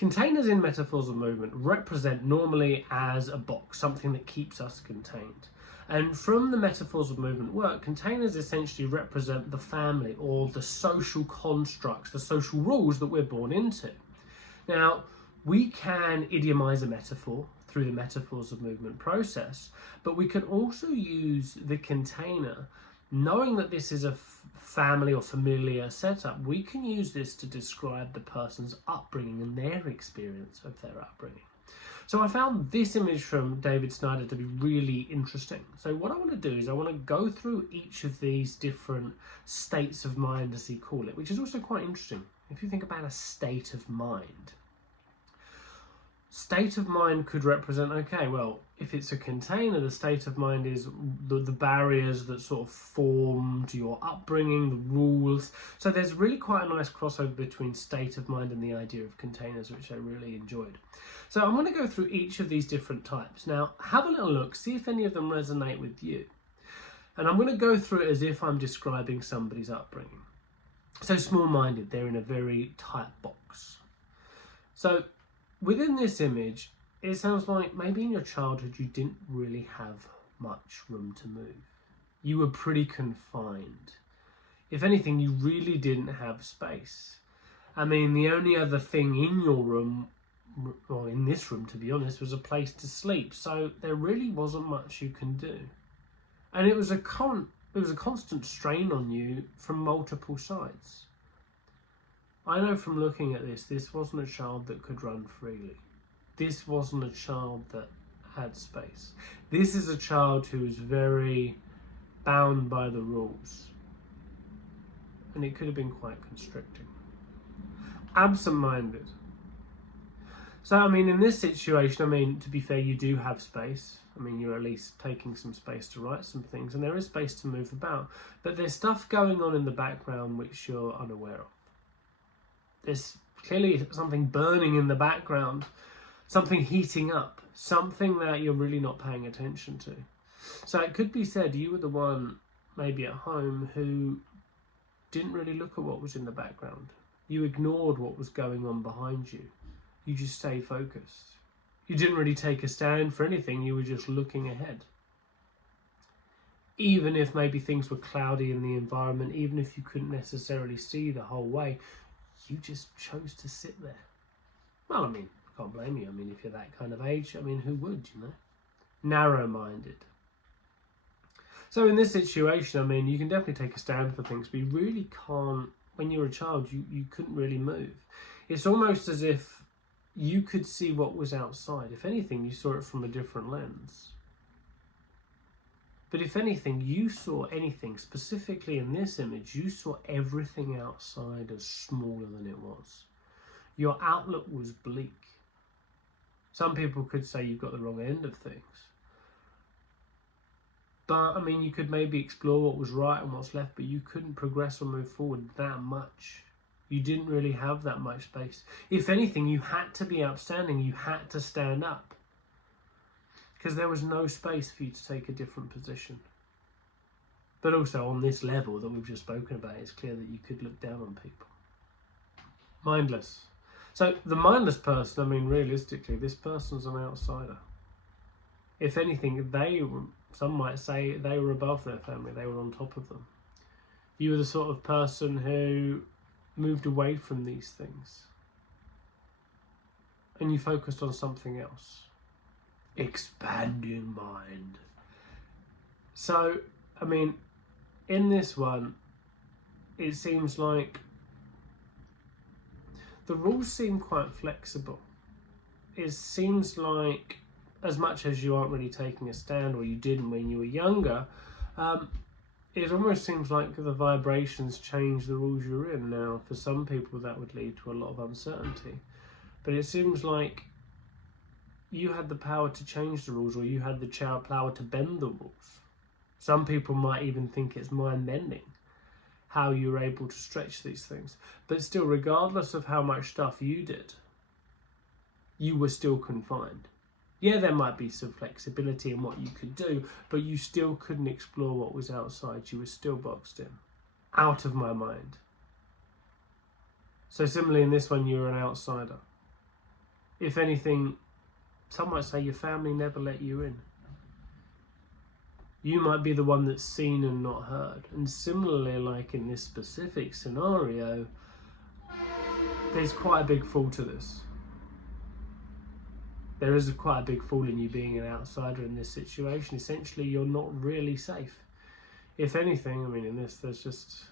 Containers in metaphors of movement represent normally as a box, something that keeps us contained. And from the metaphors of movement work, containers essentially represent the family or the social constructs, the social rules that we're born into. Now, we can idiomize a metaphor through the metaphors of movement process, but we can also use the container, knowing that this is a family or familiar setup. We can use this to describe the person's upbringing and their experience of their upbringing. So I found this image from David Snyder to be really interesting. So what I want to do is I want to go through each of these different states of mind, as he called it, which is also quite interesting. If you think about a state of mind, state of mind could represent, okay, well, if it's a container, the state of mind is the barriers that sort of formed your upbringing, the rules. So there's really quite a nice crossover between state of mind and the idea of containers, which I really enjoyed. So I'm going to go through each of these different types. Now, have a little look, see if any of them resonate with you. And I'm going to go through it as if I'm describing somebody's upbringing. So small-minded, they're in a very tight box. So within this image, it sounds like maybe in your childhood you didn't really have much room to move. You were pretty confined. If anything, you really didn't have space. I mean, the only other thing in your room, or in this room to be honest, was a place to sleep. So there really wasn't much you can do. And it was a constant strain on you from multiple sides. I know from looking at this wasn't a child that could run freely. This wasn't a child that had space. This is a child who is very bound by the rules. And it could have been quite constricting. Absent-minded. So, I mean, in this situation, I mean, to be fair, you do have space. I mean, you're at least taking some space to write some things, and there is space to move about. But there's stuff going on in the background which you're unaware of. There's clearly something burning in the background, something heating up, something that you're really not paying attention to. So it could be said you were the one, maybe at home, who didn't really look at what was in the background. You ignored what was going on behind you. You just stayed focused. You didn't really take a stand for anything, you were just looking ahead. Even if maybe things were cloudy in the environment, even if you couldn't necessarily see the whole way, you just chose to sit there. Well, I mean, I can't blame you. I mean, if you're that kind of age, I mean, who would, you know? Narrow-minded. So in this situation, I mean, you can definitely take a stand for things, but you really can't, when you're a child, you couldn't really move. It's almost as if you could see what was outside. If anything, you saw it from a different lens. But if anything, you saw anything, specifically in this image, you saw everything outside as smaller than it was. Your outlook was bleak. Some people could say you've got the wrong end of things. But, I mean, you could maybe explore what was right and what's left, but you couldn't progress or move forward that much. You didn't really have that much space. If anything, you had to be upstanding. You had to stand up. Because there was no space for you to take a different position. But also on this level that we've just spoken about, it's clear that you could look down on people. Mindless. So the mindless person, I mean, realistically, this person's an outsider. If anything, some might say they were above their family, they were on top of them. You were the sort of person who moved away from these things. And you focused on something else. Expanding mind. So, I mean, in this one, it seems like the rules seem quite flexible. It seems like, as much as you aren't really taking a stand, or you didn't when you were younger, it almost seems like the vibrations change the rules you're in. Now, for some people that would lead to a lot of uncertainty. But it seems like you had the power to change the rules, or you had the power to bend the rules. Some people might even think it's mind-bending, how you're able to stretch these things. But still, regardless of how much stuff you did, you were still confined. Yeah, there might be some flexibility in what you could do, but you still couldn't explore what was outside. You were still boxed in. Out of my mind. So similarly in this one, you're an outsider. If anything, some might say your family never let you in. You might be the one that's seen and not heard. And similarly, like in this specific scenario, there's quite a big fall to this. There is quite a big fall in you being an outsider in this situation. Essentially, you're not really safe. If anything, I mean, in this, there's just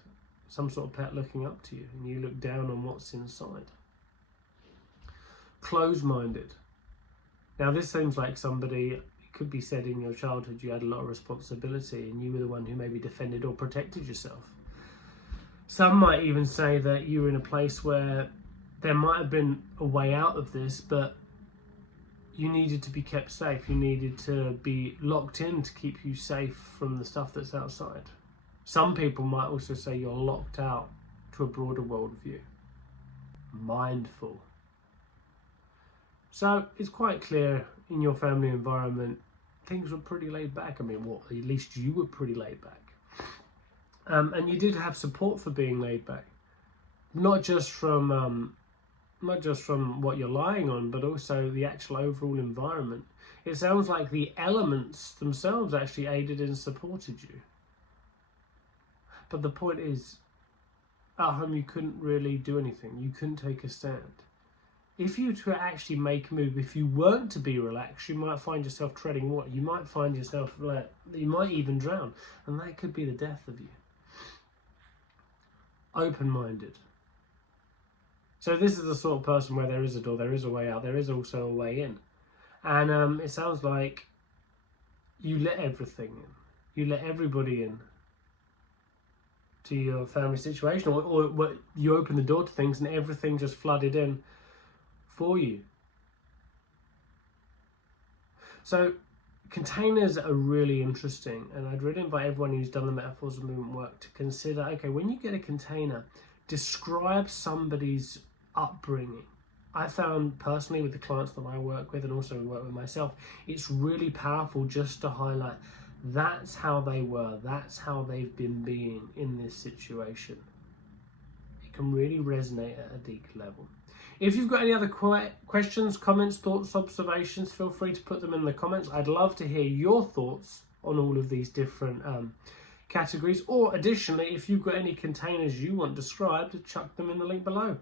some sort of pet looking up to you, and you look down on what's inside. Closed-minded. Now, this seems like somebody, it could be said in your childhood you had a lot of responsibility and you were the one who maybe defended or protected yourself. Some might even say that you were in a place where there might have been a way out of this, but you needed to be kept safe. You needed to be locked in to keep you safe from the stuff that's outside. Some people might also say you're locked out to a broader worldview. Mindful. So it's quite clear in your family environment, things were pretty laid back. I mean, at least you were pretty laid back. And you did have support for being laid back. Not just from what you're lying on, but also the actual overall environment. It sounds like the elements themselves actually aided and supported you. But the point is, at home you couldn't really do anything. You couldn't take a stand. If you were to actually make a move, if you weren't to be relaxed, you might find yourself treading water. You might find yourself, you might even drown. And that could be the death of you. Open-minded. So this is the sort of person where there is a door, there is a way out, there is also a way in. And it sounds like you let everything in. You let everybody in to your family situation, or you open the door to things and everything just flooded in for you. So containers are really interesting, and I'd really invite everyone who's done the metaphors of movement work to consider, okay, when you get a container, describe somebody's upbringing. I found personally with the clients that I work with and also work with myself, it's really powerful just to highlight that's how they were, that's how they've been being in this situation. It can really resonate at a deep level. If you've got any other questions, comments, thoughts, observations, feel free to put them in the comments. I'd love to hear your thoughts on all of these different categories. Or additionally, if you've got any containers you want described, chuck them in the link below.